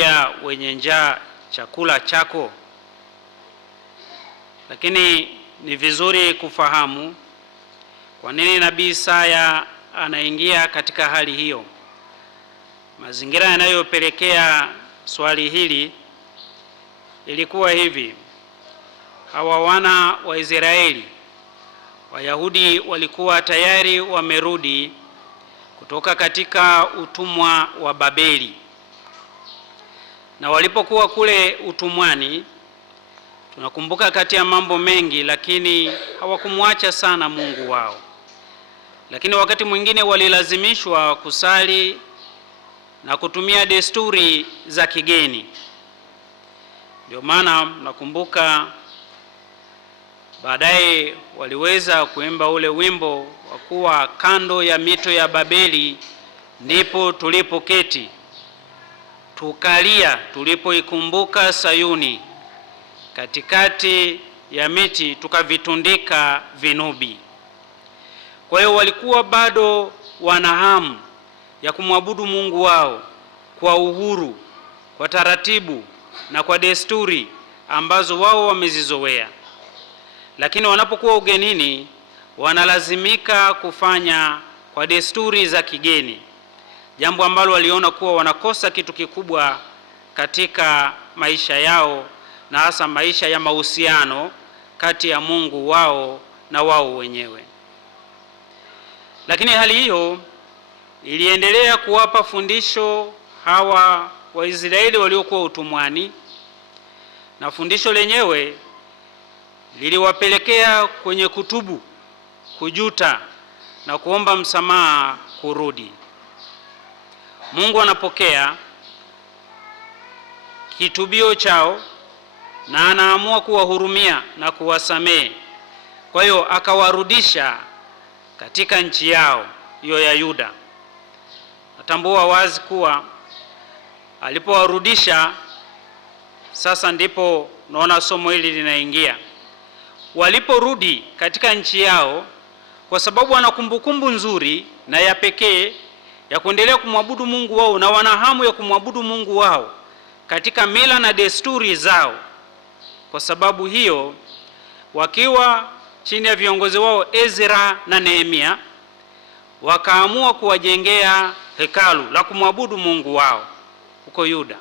ya wenye njaa chakula chako. Lakini ni vizuri kufahamu kwa nini nabii Isaya anaingia katika hali hiyo. Mazingira yanayopelekea swali hili ilikuwa hivi: hawa wana wa Israeli, Wayahudi, walikuwa tayari wamerudi kutoka katika utumwa wa Babeli, na walipokuwa kule utumwani, tunakumbuka kati ya mambo mengi, lakini hawakumwacha sana Mungu wao. Lakini wakati mwingine walilazimishwa kusali na kutumia desturi za kigeni. Ndio maana nakumbuka baadaye waliweza kuimba ule wimbo wa kuwa kando ya mito ya Babeli ndipo tulipoketi, tukalia tulipoikumbuka Sayuni, katikati ya miti tukavitundika vinubi. Kwa hiyo walikuwa bado wana hamu ya kumwabudu Mungu wao kwa uhuru, kwa taratibu na kwa desturi ambazo wao wamezizoea. Lakini wanapokuwa ugenini, wanalazimika kufanya kwa desturi za kigeni, jambo ambalo waliona kuwa wanakosa kitu kikubwa katika maisha yao, na hasa maisha ya mahusiano kati ya Mungu wao na wao wenyewe. Lakini hali hiyo iliendelea kuwapa fundisho hawa Waisraeli waliokuwa utumwani, na fundisho lenyewe liliwapelekea kwenye kutubu, kujuta na kuomba msamaha, kurudi. Mungu anapokea kitubio chao na anaamua kuwahurumia na kuwasamehe. Kwa hiyo akawarudisha katika nchi yao hiyo ya Yuda. Natambua wazi kuwa alipowarudisha, sasa ndipo naona somo hili linaingia. Waliporudi katika nchi yao, kwa sababu wana kumbukumbu nzuri na ya pekee ya kuendelea kumwabudu Mungu wao, na wana hamu ya kumwabudu Mungu wao katika mila na desturi zao. Kwa sababu hiyo, wakiwa chini ya viongozi wao Ezra na Nehemia, wakaamua kuwajengea hekalu la kumwabudu Mungu wao huko Yuda.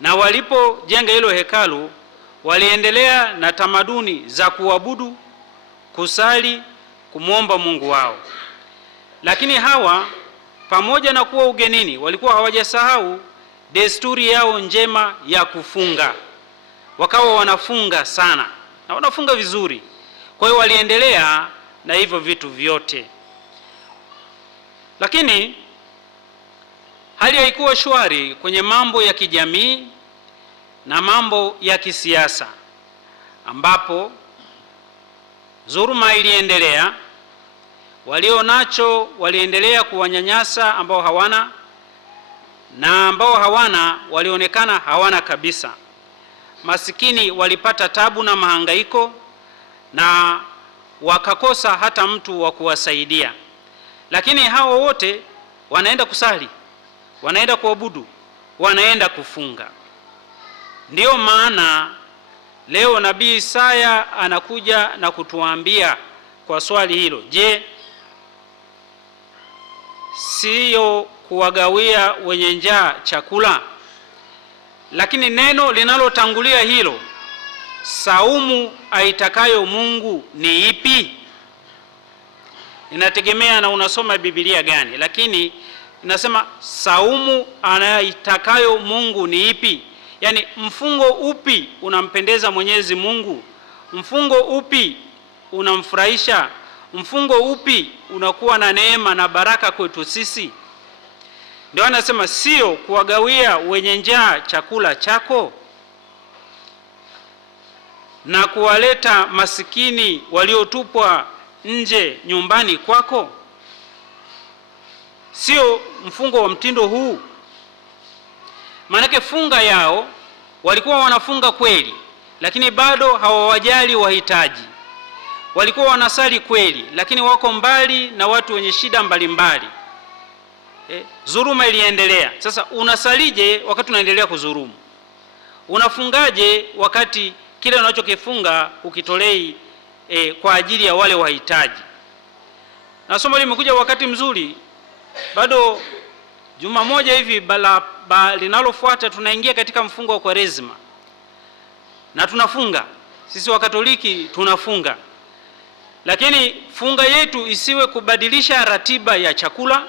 Na walipojenga hilo hekalu, waliendelea na tamaduni za kuabudu, kusali, kumwomba Mungu wao. Lakini hawa, pamoja na kuwa ugenini, walikuwa hawajasahau desturi yao njema ya kufunga. Wakawa wanafunga sana na wanafunga vizuri. Kwa hiyo waliendelea na hivyo vitu vyote. Lakini hali haikuwa shwari kwenye mambo ya kijamii na mambo ya kisiasa, ambapo dhuluma iliendelea. Walio nacho waliendelea kuwanyanyasa ambao hawana, na ambao hawana walionekana hawana kabisa. Masikini walipata tabu na mahangaiko, na wakakosa hata mtu wa kuwasaidia. Lakini hao wote wanaenda kusali, wanaenda kuabudu, wanaenda kufunga. Ndiyo maana leo nabii Isaya anakuja na kutuambia kwa swali hilo: je, siyo kuwagawia wenye njaa chakula? Lakini neno linalotangulia hilo, saumu aitakayo Mungu ni ipi? Inategemea na unasoma Biblia gani, lakini inasema saumu anaitakayo Mungu ni ipi? Yaani mfungo upi unampendeza Mwenyezi Mungu? Mfungo upi unamfurahisha? Mfungo upi unakuwa na neema na baraka kwetu sisi? Ndio anasema sio kuwagawia wenye njaa chakula chako na kuwaleta masikini waliotupwa nje nyumbani kwako. Sio mfungo wa mtindo huu. Maanake funga yao walikuwa wanafunga kweli, lakini bado hawawajali wahitaji. Walikuwa wanasali kweli, lakini wako mbali na watu wenye shida mbalimbali. dhuluma iliendelea. Sasa unasalije wakati unaendelea kudhulumu? Unafungaje wakati kile unachokifunga ukitolei kwa ajili ya wale wahitaji? Na somo limekuja wakati mzuri, bado juma moja hivi linalofuata tunaingia katika mfungo wa Kwaresima na tunafunga. Sisi wa Katoliki tunafunga, lakini funga yetu isiwe kubadilisha ratiba ya chakula,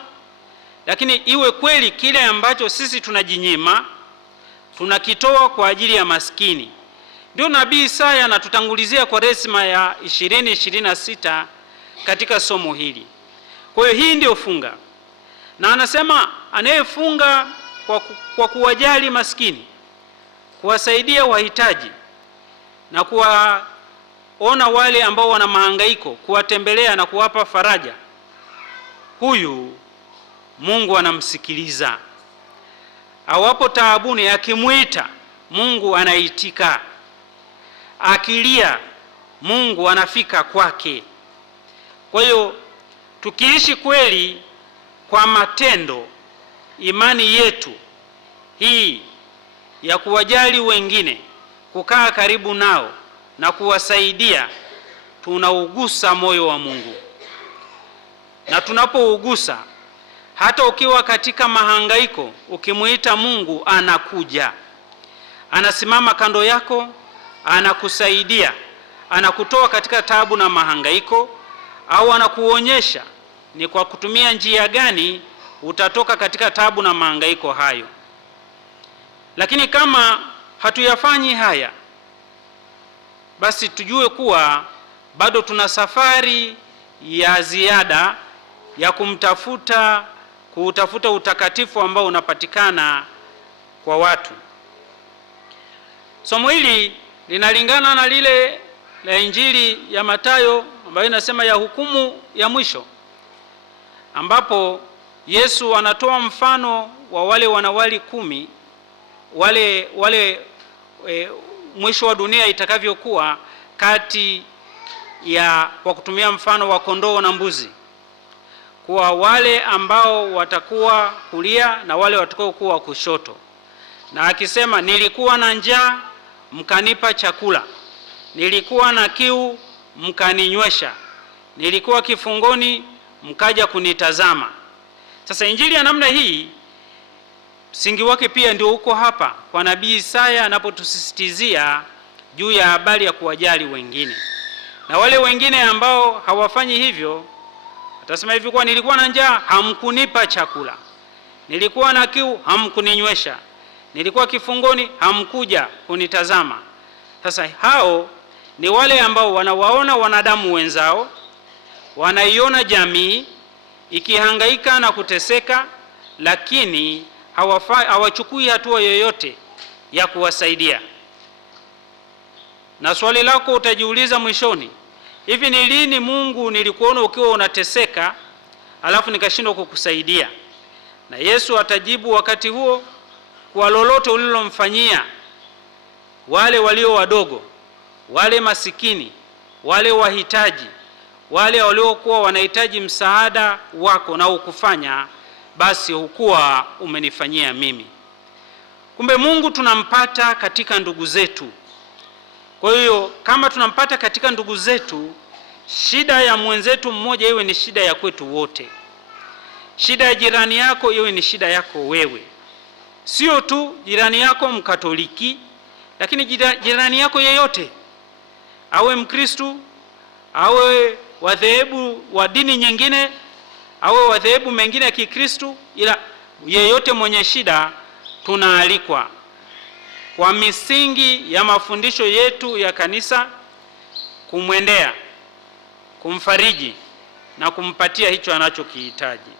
lakini iwe kweli kile ambacho sisi tunajinyima tunakitoa kwa ajili ya maskini. Ndio Nabii Isaya anatutangulizia Kwaresima ya 2026 katika somo hili. Kwa hiyo hii ndio funga, na anasema anayefunga kwa kuwajali maskini, kuwasaidia wahitaji na kuwaona wale ambao wana mahangaiko, kuwatembelea na kuwapa faraja, huyu Mungu anamsikiliza. Awapo taabuni, akimwita Mungu anaitika, akilia Mungu anafika kwake. Kwa hiyo tukiishi kweli kwa matendo imani yetu hii ya kuwajali wengine, kukaa karibu nao na kuwasaidia, tunaugusa moyo wa Mungu. Na tunapougusa, hata ukiwa katika mahangaiko, ukimuita Mungu anakuja, anasimama kando yako, anakusaidia, anakutoa katika taabu na mahangaiko, au anakuonyesha ni kwa kutumia njia gani utatoka katika taabu na mahangaiko hayo. Lakini kama hatuyafanyi haya, basi tujue kuwa bado tuna safari ya ziada ya kuutafuta utakatifu ambao unapatikana kwa watu. Somo hili linalingana na lile la Injili ya Mathayo ambayo inasema ya hukumu ya mwisho, ambapo Yesu anatoa mfano wa wale wanawali 10 mwisho wa dunia itakavyokuwa, kati ya kwa kutumia mfano wa kondoo na mbuzi, kwa wale ambao watakuwa kulia na wale watakao kuwa kushoto. Na akisema, nilikuwa na njaa mkanipa chakula, nilikuwa na kiu mkaninywesha, nilikuwa kifungoni mkaja kunitazama. Sasa Injili ya namna hii msingi wake pia ndio uko hapa kwa Nabii Isaya anapotusisitizia juu ya habari ya kuwajali wengine. Na wale wengine ambao hawafanyi hivyo, atasema hivi, kwa nilikuwa na njaa hamkunipa chakula, nilikuwa na kiu hamkuninywesha, nilikuwa kifungoni hamkuja kunitazama. Sasa hao ni wale ambao wanawaona wanadamu wenzao, wanaiona jamii ikihangaika na kuteseka, lakini hawachukui hatua yoyote ya kuwasaidia. Na swali lako utajiuliza mwishoni, hivi ni lini Mungu nilikuona ukiwa unateseka alafu nikashindwa kukusaidia? Na Yesu atajibu wakati huo, kwa lolote ulilomfanyia wale walio wadogo, wale masikini, wale wahitaji, wale waliokuwa wanahitaji msaada wako na ukufanya, basi hukuwa umenifanyia mimi. Kumbe Mungu tunampata katika ndugu zetu. Kwa hiyo kama tunampata katika ndugu zetu, shida ya mwenzetu mmoja iwe ni shida ya kwetu wote. Shida ya jirani yako iwe ni shida yako wewe. Sio tu jirani yako Mkatoliki, lakini jirani yako yeyote, awe Mkristu, awe wadhehebu wa dini nyingine, awe wadhehebu mengine ya Kikristu, ila yeyote mwenye shida tunaalikwa kwa misingi ya mafundisho yetu ya kanisa kumwendea, kumfariji na kumpatia hicho anachokihitaji.